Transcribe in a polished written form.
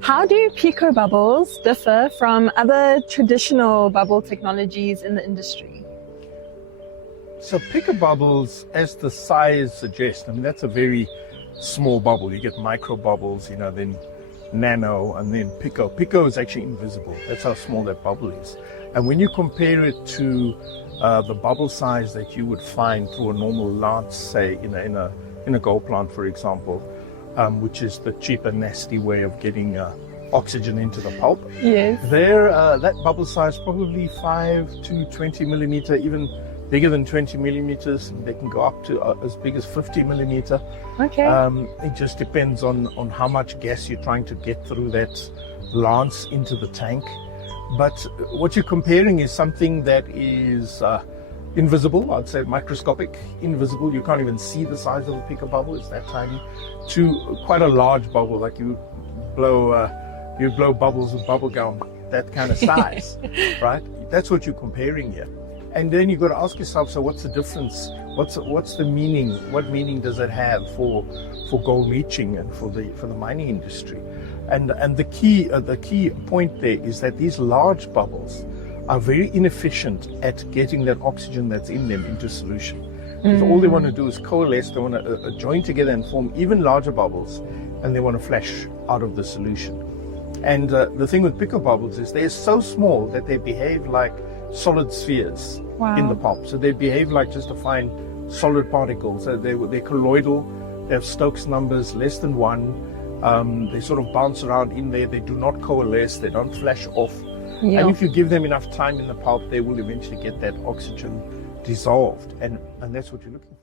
How do pico-bubbles differ from other traditional bubble technologies in the industry? So pico-bubbles, as the size suggests, I mean, that's a very small bubble. You get micro bubbles, then nano, and then pico. Pico is actually invisible. That's how small that bubble is. And when you compare it to the bubble size that you would find through a normal lance, say in a gold plant, for example, which is the cheap and nasty way of getting oxygen into the pulp. Yes. There, that bubble size probably 5 to 20 millimeter, even bigger than 20 millimeters. They can go up to as big as 50 millimeter. Okay. It just depends on how much gas you're trying to get through that lance into the tank. But what you're comparing is something that is invisible, I'd say microscopic, invisible. You can't even see the size of a pico bubble, it's that tiny, to quite a large bubble, like you blow bubbles with bubble gum, that kind of size, right? That's what you're comparing here. And then you've got to ask yourself, so what's the difference? What's the meaning? What meaning does it have for gold leaching and for the mining industry? And the key point there is that these large bubbles are very inefficient at getting that oxygen that's in them into solution. Because all they want to do is coalesce. They want to join together and form even larger bubbles, and they want to flash out of the solution. And the thing with pico bubbles is they're so small that they behave like solid spheres. Wow. In the pulp. So they behave like just a fine solid particle. So they're colloidal. They have Stokes numbers less than 1. They sort of bounce around in there. They do not coalesce. They don't flash off. Yeah. And if you give them enough time in the pulp, they will eventually get that oxygen dissolved. And that's what you're looking for.